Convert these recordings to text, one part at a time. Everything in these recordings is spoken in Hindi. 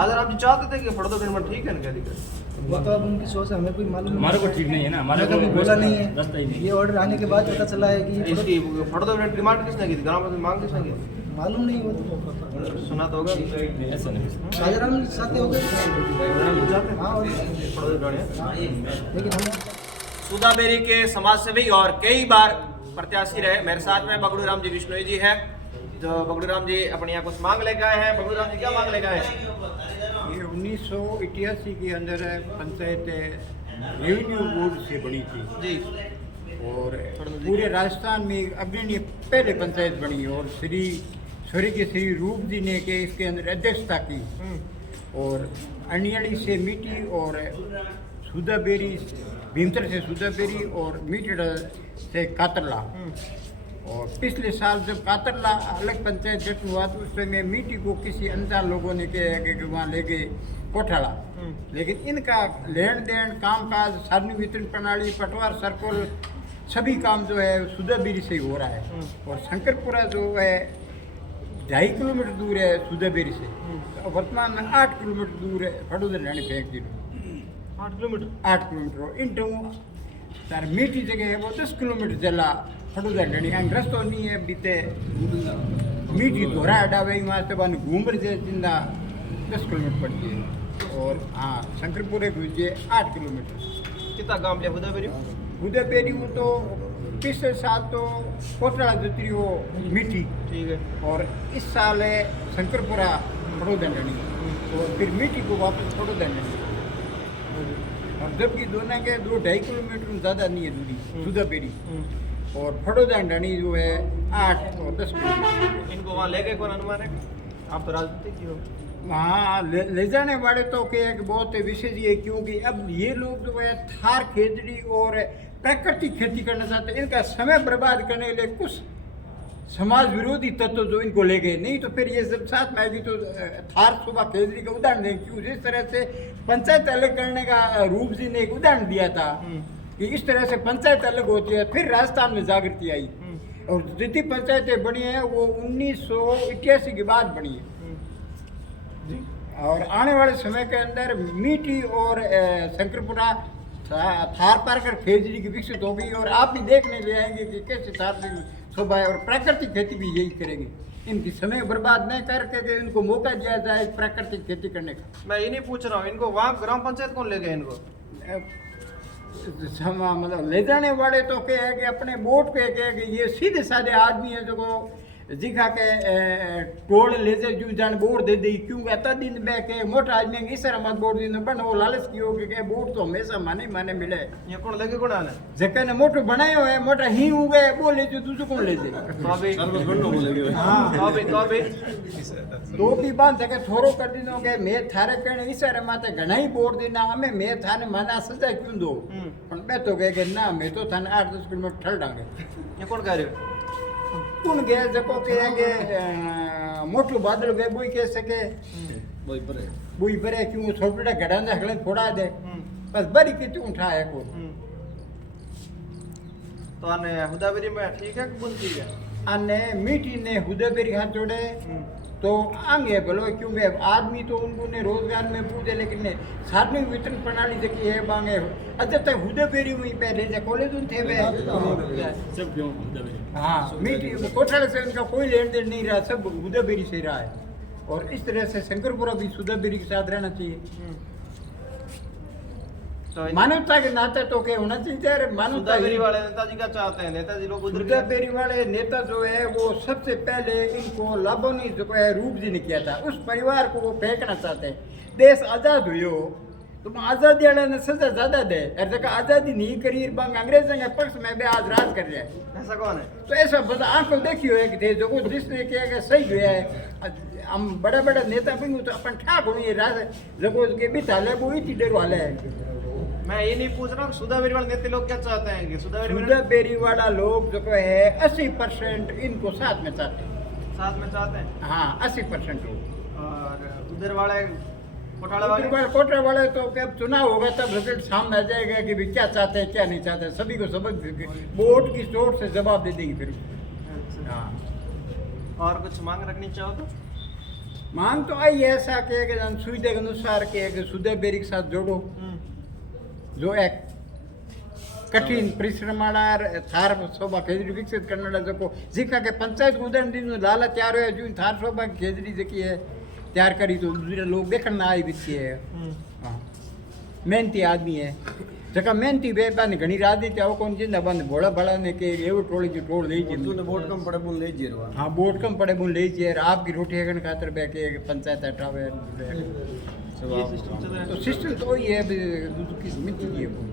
अगर आप चाहते थे कि फड़ो गणमत ठीक है ना, क्या दिक्कत? वो तो अब उनकी सोच है, हमें कोई मालूम हमारे को ठीक नहीं है ना, हमारे कभी बोला नहीं है। रास्ता ही नहीं। ये ऑर्डर आने के बाद पता चला है कि इसकी फड़ो डिमांड किसने की थी, ग्राम पंचायत मांग किसने की थी? मालूम नहीं हो सुना तो होगा। ऐसा नहीं। शाहजहां साथे हो गए। हाँ और फड़ो गाड़ियाँ। लेकिन हम सूदाबेरी के समाज सेवी और कई बार प्रत्याशी रहे। मेरे साथ में बगड़ू राम जी विश्नोई जी है, जो बगड़ू राम जी अपने यहाँ कुछ मांग लेकर आए हैं। बगड़ू राम जी क्या मांग लेकर आए हैं? ये 1988 के अंदर पंचायत रेवेन्यू बोर्ड से बनी थी जी, और पूरे राजस्थान में अग्रणी पहले पंचायत बनी और स्वर्गीय श्री रूप जी ने के इसके अंदर अध्यक्षता की और अनियाड़ी से मीठी और सूदाबेरी भीमतर से सूदाबेरी और मीठड़ से कातरला। और पिछले साल जब कातरला अलग पंचायत गठन हुआ तो उस समय मीठी को किसी अनजान लोगों ने के वहाँ ले गए कोठाला, लेकिन इनका लेन देन कामकाज सार्वजनिक वितरण प्रणाली पटवार सर्कल सभी काम जो है सूदाबेरी से ही हो रहा है। और शंकरपुरा जो है 2.5 किलोमीटर दूर है सूदाबेरी से, तो वर्तमान में 8 किलोमीटर दूर है फड़ोदर रानी फेंक जी 8 किलोमीटर। 8 किलोमीटर इन तार मीठी जगह है वो 10 किलोमीटर जला फड़ोदर रानी अंग रस्तो नहीं है बीते मीठी दोहरा अडावे वहाँ से बन घूम रहे जिंदा 10 किलोमीटर पड़ती है। और हाँ शंकरपुरे गुजरे 8 किलोमीटर। कितना गांव लिया सूदाबेरी? सूदाबेरी वो तो पिछले साल तो कोटड़ा जती हो मीठी, ठीक है। और इस साल है शंकरपुरा फड़ोदर रानी और फिर मीठी को वापस फड़ोदर रानी। और जबकि दोनों के 2-2.5 किलोमीटर ज़्यादा नहीं है दूरी सूदाबेरी और फड़ोदर रानी जो है 8 और 10 किलोमीटर। इनको वहाँ ले गए कौन अनुमान है? आप तो राजनीति की हो। वहाँ ले जाने वाले तो के एक बहुत विशेष ये क्योंकि अब ये लोग जो है थार खेतड़ी और प्राकृतिक खेती करना चाहते हैं। इनका समय बर्बाद करने के लिए कुछ समाज विरोधी तत्व जो इनको ले गए, नहीं तो फिर ये जब साथ में आएगी तो थार सुबह खेतड़ी का उदाहरण दें क्यों जिस तरह से पंचायत अलग करने का रूप जी ने एक उदाहरण दिया था कि इस तरह से पंचायत अलग होती है। फिर राजस्थान में जागृति आई और जितनी पंचायतें बनी हैं वो 1988 के बाद बनी है। और आने वाले समय के अंदर मीठी और शंकरपुरा थार पारकर खेजड़ी की विकसित होगी और आप भी देखने ले आएंगे कि कैसे थार शोभा है। और प्राकृतिक खेती भी यही करेंगे, इनकी समय बर्बाद नहीं करके कि इनको मौका दिया जाए प्राकृतिक खेती करने का। मैं ये नहीं पूछ रहा हूँ, इनको वहाँ ग्राम पंचायत कौन ले गए इनको? मतलब ले जाने वाले तो क्या है कि अपने वोट पे क्या कि ये सीधे साधे आदमी है जो जिखा के टोल ले जे जू जान वोट दे दी क्योंकि अता दिन में के मोटा आदमी इस तरह मत वोट दिन बन वो लालच की हो कि वोट तो हमेशा माने मिले। ये कौन लगे कौन आने? जके ने मोटो बनायो है मोटा ही हो गए वो ले जो दूसरो कौन ले जे तो भी बात है कि थोरो कर दिनो के मैं थारे कने इस तरह माते घणा ही वोट देना हमें मैं थाने मना सजा क्यों दो पण मैं तो कहे कि ना मैं तो थाने 8-10 किलोमीटर ठल डांगे। ये कौन कह रहे हो? कौन गए जको के मोटू बादल गए बोई कह सके बोई बरे क्यों छोटा गड़ा ने हगले फोड़ा दे बस बड़ी की तू उठा है को तो आने हुदाबेरी में ठीक है कि बुन ठीक है? अने मीठी ने हुदाबेरी हाथ जोड़े तो आगे बोलो क्योंकि आदमी तो उनको ने रोजगार में पूछे लेकिन ने सार्वजनिक वितरण प्रणाली देखी है बांगे अजय तक हुदाबेरी में पहले जे कॉलेज थे वे सब क्यों हाँ मीठी कोठाले से उनका कोई लेन देन नहीं रहा, सब हुदाबेरी से रहा है। और इस तरह से शंकरपुरा भी हुदाबेरी के साथ रहना चाहिए। तो मानवता के नाते तो क्या होना चाहिए मानवता हुदाबेरी वाले नेताजी क्या चाहते हैं? नेताजी लोग उधर हुदाबेरी वाले नेता जो है वो सबसे पहले इनको लाभोनी जो है रूप जी ने किया था उस परिवार को वो फेंकना चाहते हैं। देश आजाद हुई तुम आजादी वाले ने सजा ज्यादा दे और जगह आजादी नहीं करी बंग अंग्रेजों के पक्ष में भी आज राज कर रहा है। ऐसा कौन है? तो ऐसा बता आंखों देखियो है कि जो जिसने किया कि सही हुआ है हम बड़ा बड़ा नेता बन तो अपन ठाक होनी राज जगो के भी थाले वो इतनी देर वाले है। मैं ये नहीं पूछ रहा हूँ सूदाबेरी वाले नेता लोग क्या चाहते हैं कि सूदाबेरी वाला लोग जो है 80% इनको साथ में चाहते हैं। हाँ 80% लोग। और उधर वाले कोटरा वाले तो कब चुनाव होगा तब रिजल्ट सामने आ जाएगा कि भी क्या चाहते हैं क्या नहीं चाहते, सभी को सबक वोट की चोट से जवाब दे देंगे फिर। अच्छा। हाँ और कुछ मांग रखनी चाहो तो? मांग तो आई है ऐसा कि सुविधा के अनुसार कि सुधा बेरी के साथ जोड़ो, जो एक कठिन परिश्रम थार शोभा खेजड़ी विकसित करने जो जिका के पंचायत को उदाहरण दी लाला तैयार हो जो थार शोभा खेजड़ी जी है तैयार करी तो दूसरे लोग देखना आई भी है। हाँ मेहनती आदमी है जका मेहनती वे बाने घणी राजनीति आओ कौन जिंदा बंद भोला भला ने के एवं टोली जो टोल ले जी तूने वोट कम पड़े बोल ले जी रहा। हाँ वोट कम पड़े बोल ले जी आपकी रोटी है खातर बे के पंचायत हटावे ये सिस्टम चल रहा तो है। सिस्टम तो वही है की मिट्टी है वो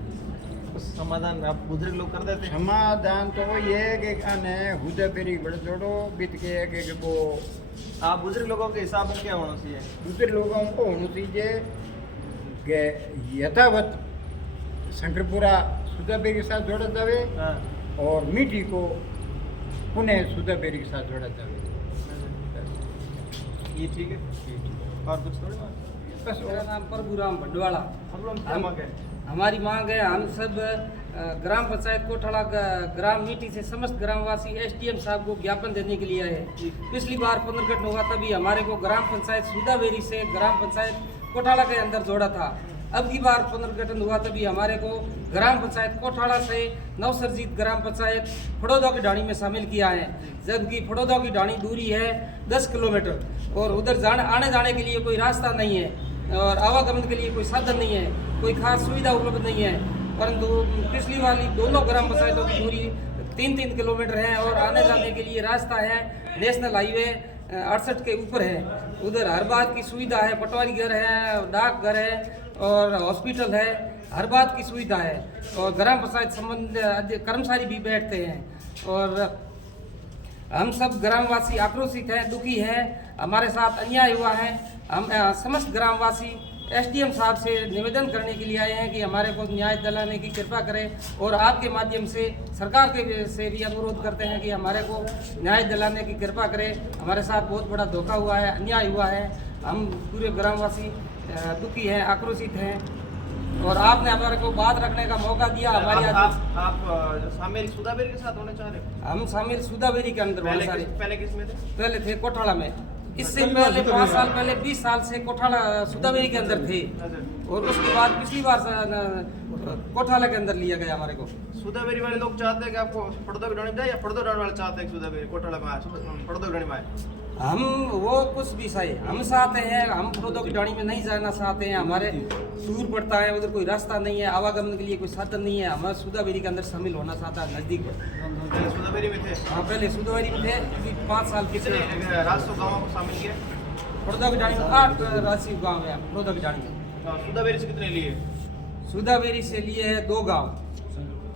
समाधान आप बुजुर्ग लोग कर देते हैं। समाधान तो वही है कि खाने हुदे पेरी बड़े जोड़ो बीत के कि वो आप बुजुर्ग लोगों के हिसाब में क्या होना चाहिए? दूसरे लोगों को होना चाहिए कि यथावत शंकरपुरा सुधाबेरी के साथ जोड़ा जावे हाँ। और मीठी को पुणे सुधाबेरी के साथ जोड़ा जावे। ये ठीक है। और कुछ थोड़ी बात? बस मेरा नाम प्रभुराम भंडवाला। हम लोग क्या मांग है? हमारी मांग है हम सब ग्राम पंचायत कोठाड़ा ग्राम मीठी से समस्त ग्रामवासी एसडीएम साहब को ज्ञापन देने के लिए आए। पिछली बार पुनर्गठन हुआ तभी हमारे को ग्राम पंचायत सुधाबेरी से ग्राम पंचायत कोठाड़ा के अंदर जोड़ा था। अब की बार पुनर्गठन हुआ तभी हमारे को ग्राम पंचायत कोठाड़ा से नवसर्जित ग्राम पंचायत फड़ौदा की ढाणी में शामिल किया है, जबकि फड़ौदा की ढाणी दूरी है 10 किलोमीटर और उधर आने जाने के लिए कोई रास्ता नहीं है और आवागमन के लिए कोई साधन नहीं है, कोई खास सुविधा उपलब्ध नहीं है। परंतु पिछली वाली दोनों ग्राम पंचायतों की दूरी 3-3 किलोमीटर है और आने जाने के लिए रास्ता है नेशनल हाईवे 68 के ऊपर है। उधर हर बात की सुविधा है, पटवारी घर है, डाक घर है और हॉस्पिटल है, हर बात की सुविधा है और ग्राम पंचायत संबंध कर्मचारी भी बैठते हैं और हम सब ग्रामवासी आक्रोशित हैं, दुखी हैं, हमारे साथ अन्याय हुआ है। हम समस्त ग्रामवासी एसडीएम साहब से निवेदन करने के लिए आए हैं कि हमारे को न्याय दिलाने की कृपा करें और आपके माध्यम से सरकार के से भी अनुरोध करते हैं कि हमारे को न्याय दिलाने की कृपा करें। हमारे साथ बहुत बड़ा धोखा हुआ है, अन्याय हुआ है, हम पूरे ग्रामवासी दुखी हैं, आक्रोशित हैं और आपने हमारे को बात रखने का मौका दिया। हमारी आप शामिल सुधाबेरी के साथ होने चाह रहे हो? हम शामिल सुधाबेरी के अंदर पहले किस में थे? पहले थे कोठाड़ा में, इससे पहले 5 साल पहले 20 साल से कोठाड़ा सुधाबेरी के अंदर थे और उसके बाद पिछली बार कोठाड़ा के अंदर लिया गया हमारे को। सुधाबेरी वाले लोग चाहते हैं कि आपको फड़ौदा की ढाणी में जाए या फड़ौदा ढाणी वाले चाहते हैं कि सुधाबेरी कोठाड़ा में आए, फड़ौदा की ढाणी में आए? हम वो कुछ भी सही हम चाहते हैं, हम फड़ौदा की ढाणी में नहीं जाना चाहते हैं। हमारे दूर पड़ता है, उधर कोई रास्ता नहीं है, आवागमन के लिए कोई साधन नहीं है। हमारा सुधाबेरी के अंदर शामिल होना चाहता है, नज़दीक है। पहले सुधाबेरी में थे? हाँ पहले सुधाबेरी में थे, अभी 5 साल कितने राजस्व गाँवों को शामिल किया? फड़ौदा की ढाणी में 8 राजस्व गाँव है फड़ौदा की ढाणी में। सुधाबेरी से कितने लिए? सुधाबेरी से लिए है 2 गाँव,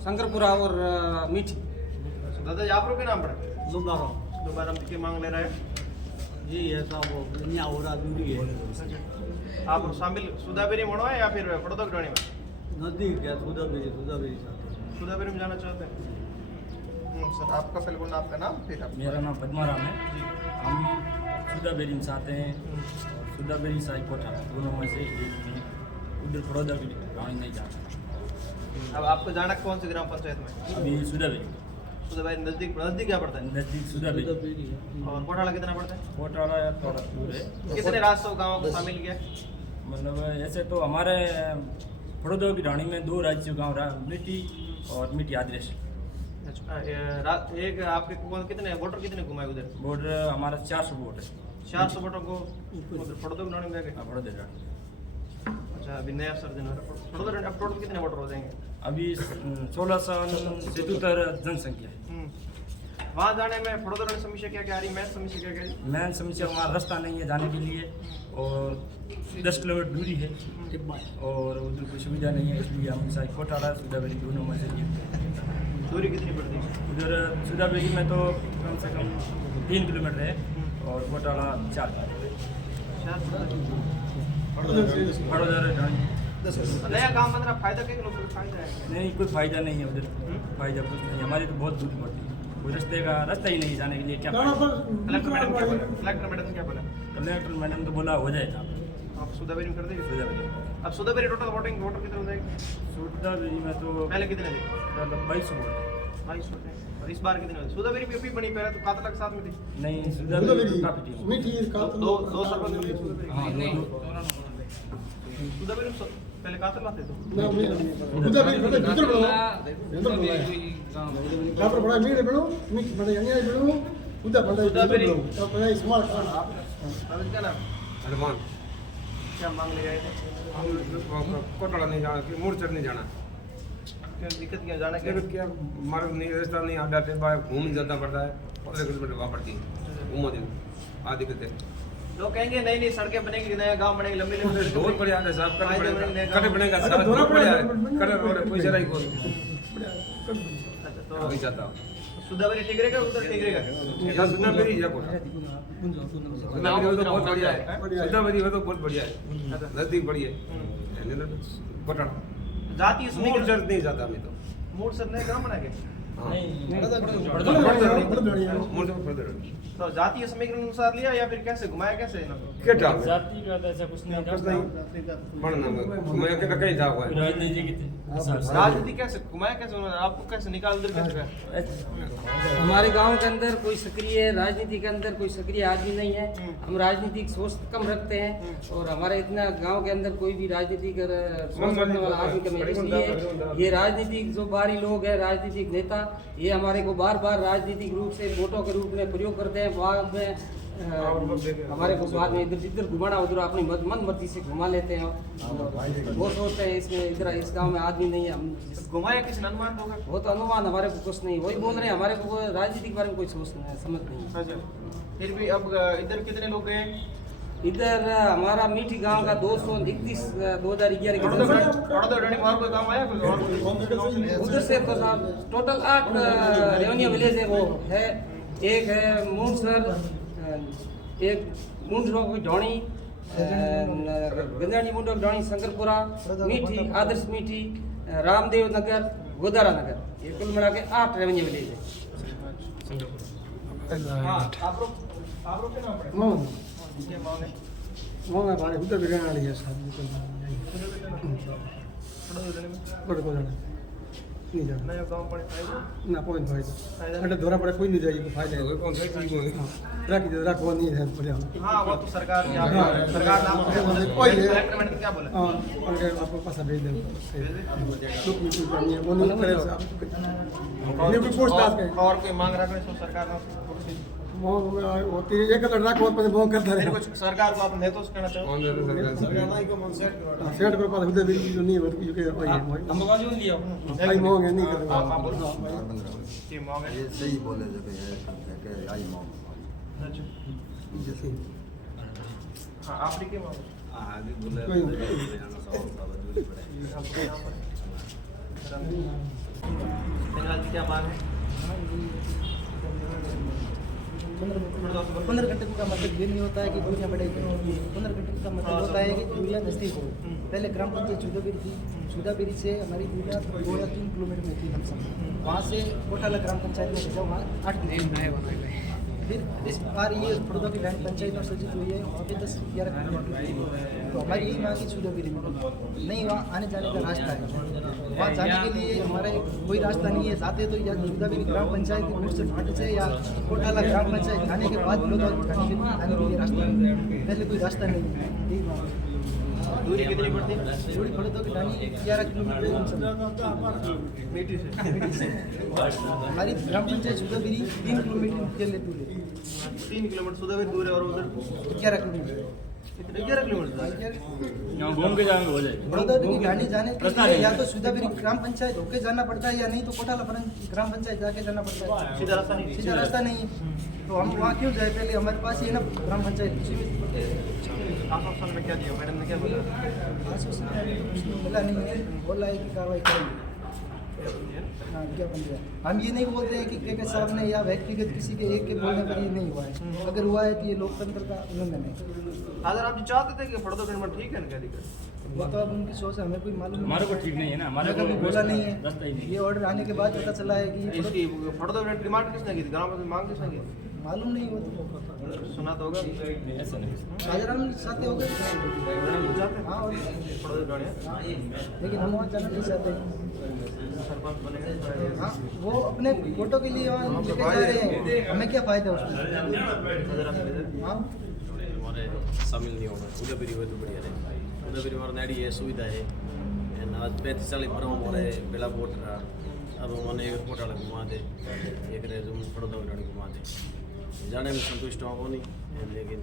शंकरपुरा और मीठी। दादा जी आप लोग के नाम पड़े? दोबारा हम की मांग ले रहे हैं। जी ऐसा वो दुनिया हो रहा दूरी है। आप शामिल सुधाबेरी में है या फिर फड़ौदा की ढाणी में? नजदीक है सुधाबेरी साथ। सुधाबेरी में जाना चाहते हैं? सर आपका पहले बोलना, आपका नाम फिर आप। मेरा नाम पद्माराम है। हम सुधाबेरी में चाहते हैं और सुधाबेरी साई कोठा दोनों में से एक में, उधर फड़ौदा की ढाणी नहीं जाना। अब आपको जाना कौन से ग्राम पंचायत में? अभी सुधाबेरी सुधाबेरी नजदीक क्या पड़ता है? नज़दीक सुधाबेरी और कोठाड़ा कितना पड़ता है? कोटाड़ा थोड़ा दूर है। कितने राजस्व गाँवों को शामिल किया? मतलब ऐसे तो हमारे फड़ौदा की ढाणी में 2 राज्य गाँव मीठी और मीठी आदर्श। अच्छा एक आपके कितने वोटर कितने घुमाए उधर? वोट हमारा 400 वोट है। 400 वोटों को उधर फड़ौदा की ढाणी में गए। फड़ौदा ढाणी। अच्छा अभी नया सर्जन हो रहा है फड़ौदा ढाणी। अब टोटल कितने वोटर हो जाएंगे? अभी 1677 जनसंख्या है। वहाँ जाने में फड़ौदा ढाणी समस्या क्या क्या आ रही? मैं समस्या क्या कह रही? मेन समस्या वहाँ रास्ता नहीं है जाने के लिए और 10 किलोमीटर दूरी है और उधर कोई सुविधा नहीं है, इसलिए हम शायद कोठाड़ा सुधाबेरी दोनों में से दूरी कितनी पड़ती है? उधर सुधाबेरी में तो कम से कम 3 किलोमीटर है और कोठाड़ा 4 फड़ौदा ढाणी। नया काम बन रहा, फायदा क्या लोगों को फायदा है? नहीं कोई फायदा नहीं है उधर, फायदा कुछ नहीं। हमारी तो बहुत दूरी पड़ती है, कोई रास्ता ही नहीं जाने के लिए। क्या कलेक्टर मैडम क्या बोला? कलेक्टर मैडम क्या बोला? कलेक्टर मैडम तो बोला हो जाएगा आप सुधाबेरी में कर देंगे? सुधाबेरी। अब सुधाबेरी टोटल वोटर कितने हो जाएंगे? सुधाबेरी में तो पहले कितने थे? 22 वोट। 28 होते हैं। और इस बार कितने होते? सुधाबेरी भी बनी, पहले तो कातला के साथ में थी। नहीं सुधाबेरी काफी टीम दो सरपंच मिले सुधाबेरी। हाँ नहीं सुधाबेरी पहले कातला थे तो सुधाबेरी क्या नाम? हनुमान क्या मांग ले गए थे? कोटड़ा नहीं जाना कि मूर्छर नहीं जाना क्यों दिक्कत क्या जाना क्या? लेकिन क्या मार्ग नहीं रास्ता नहीं आडा थे बाहर घूम नहीं जाता पड़ता है 15 किलोमीटर वहाँ पड़ती है घूमो दिन आ दिक्कत है लोग कहेंगे नहीं नहीं सड़कें बनेंगी, नया गांव बनेंगे, लंबी लंबी सड़कें बहुत बढ़िया है साहब फायदे बनेंगे, नए कटे गाँव। बनेगा साहब बहुत बढ़िया है कटे रोड कोई जरा ही को अच्छा, तो नहीं जाता सुधाबेरी ठीक रहेगा उधर ठीक रहेगा? या सुना मेरी या कोटा सुना मेरी तो बहुत बढ़िया है सुना मेरी तो बहुत बढ़िया है नजदीक बढ़िया है कोटड़ा जातीय समीकरण मूर्छर नहीं जाता मैं तो मूड सर नए गांव बना के मूर्छर तो जातीय समीकरण अनुसार लिया या फिर कैसे घुमाया कैसे इन्होंने? क्या टाल जाति का तो ऐसा कुछ नहीं कुछ नहीं पढ़ना मैं क्या कहीं था हुआ है राजनीति की थी राजनीति कैसे घुमाया कैसे उन्होंने? आपको कैसे निकाल उधर कैसे गए? हमारे गांव के अंदर कोई सक्रिय राजनीति के अंदर कोई सक्रिय आदमी नहीं है। हम राजनीतिक सोच कम रखते हैं और हमारे इतना गांव के अंदर कोई भी राजनीतिक सोच रखने वाला आदमी कम है। इसलिए ये राजनीतिक जो बाहरी लोग हैं, राजनीतिक नेता, ये हमारे को बार बार राजनीतिक रूप से वोटों के रूप में प्रयोग करते हैं। बाद में हमारे को बाद में इधर इधर घुमाना उधर अपनी मन मर्जी से घुमा लेते हैं। वो सोचते हैं इसमें इधर इस गांव में आदमी नहीं है। हम घुमाया किसी अनुमान होगा? वो तो अनुमान हमारे को कुछ नहीं, वही बोल रहे हैं हमारे को राजनीति के बारे में कोई सोच नहीं समझ नहीं। अच्छा, फिर भी अब इधर कितने लोग गए? इधर हमारा मीठी गांव का 231 2011 के काम आया कोई और कोई? उधर से तो साहब टोटल 8 रेवन्यू विलेज है। वो है एक है मूंसर, एक मूंसरों की ढोणी, गंजानी मुंडो ढोणी, शंकरपुरा, मीठी, आदर्श मीठी, रामदेव नगर, गोदारा नगर, ये कुल मिला के 8 रेवन्यू विलेज है। हाँ, आप लोग क्या नाम पड़े? क्या मांग है? नया गांव पड़े फायदा? धोरा पड़े कोई नहीं जाएगी फायदा कौन सा चीज में रखवा नहीं है बढ़िया हाँ वो तो सरकार सरकार नाम से कलेक्टर मैंने क्या बोला? आपको पैसा भेज देंगे वो नहीं करे और कोई मांग रखने से सरकार नाम से एक रखो करता फिर कुछ सरकार को आप नहीं तो कहना चाहो? कौन सा सरकार सेट करो पास उधर भी नहीं है हम बगा जो लिया आई मोंग नहीं कर आप बोलो कि मांग है? सही बोले जब आई मांग अच्छा, हाँ आपने क्या मांग? फिलहाल क्या मांग है? 15 घंटे का मतलब ये नहीं होता है कि दूरियाँ बढ़ेगी। 15 घंटे का मतलब होता है कि दूरियाँ नज़दीक हो। पहले ग्राम पंचायत सुधाबेरी थी, सुधाबेरी से हमारी दूरियाँ 2 या 3 किलोमीटर में थी लमसम। वहाँ से कोटाला ग्राम पंचायत में भेजा, वहाँ 8 किलोमीटर। फिर इस बार ये फड़ोदा की ग्राम पंचायत में सचित हुई है, वहाँ पे 10-11 किलोमीटर। तो हमारी यही मांग है सुधाबेरी में नहीं, वहाँ आने जाने का रास्ता है। वहाँ जाने के लिए हमारा कोई रास्ता नहीं है। जाते तो या सुधाबेरी ग्राम पंचायत की रोड से फाटे से या कोटाला ग्राम पंचायत जाने के बाद लोग आने के लिए रास्ता नहीं है। पहले कोई रास्ता नहीं है। यही बात है। दूरी कितनी पड़ती है? दूरी फड़ोदा की ढानी 11 किलोमीटर मीठी से हमारी ग्राम पंचायत सुधाबेरी 3 किलोमीटर के लिए दूर है। 3 किलोमीटर सुधाबेरी दूर है और उधर 11 किलोमीटर कितने? 11 किलोमीटर। यहाँ घूम के जाएंगे हो जाएगा बड़ौदा की ढानी जाने के लिए या तो सुधाबेरी ग्राम पंचायत होके जाना पड़ता है या नहीं तो कोटाला ग्राम पंचायत जाके जाना पड़ता है। सीधा रास्ता नहीं? सीधा रास्ता नहीं है। तो हम वहाँ क्यों जाए? पहले हमारे पास ही है ना ग्राम पंचायत। आश्वासन में क्या दिया मैडम ने? क्या बोला? बोला नहीं है, बोला है कि कार्रवाई करेंगे। हाँ क्या बन गया? हम ये नहीं बोलते हैं कि के साहब ने या व्यक्तिगत किसी के एक के बोलने पर ये नहीं हुआ है। अगर हुआ है तो ये लोकतंत्र का उल्लंघन है। अगर आप जो चाहते थे कि फड़ोदा गणमत ठीक है ना, क्या दिक्कत? वो तो अब उनकी सोच है, हमें कोई मालूम नहीं। हमारे को ठीक नहीं है ना, हमारे कभी बोला नहीं रास्ता ही है। नहीं। ये ऑर्डर आने के बाद पता चला है कि इसकी फड़ोदा गणमत डिमांड किसने की थी? ग्राम पंचायत मांग किसने की थी? मालूम नहीं होता। सुना तो होगा। ऐसा नहीं राजाराम साथे हो गए। हाँ और लेकिन हम वहाँ जाना नहीं चाहते। हाँ, वो अपने फोटो के लिए वहाँ लेके जा रहे हैं, हमें क्या फायदा उसमें? हाँ, हमारे शामिल नहीं होगा उदयपुरी हो तो बढ़िया रहे उदयपुरी हमारा नैडी है सुविधा है आज 35-40 पर हमारे बेला बोट रहा अब मैंने एयरपोर्ट वाले घुमा दे एक रहे जो बड़ौदा घुमा दे जाने में संतुष्ट हो नहीं लेकिन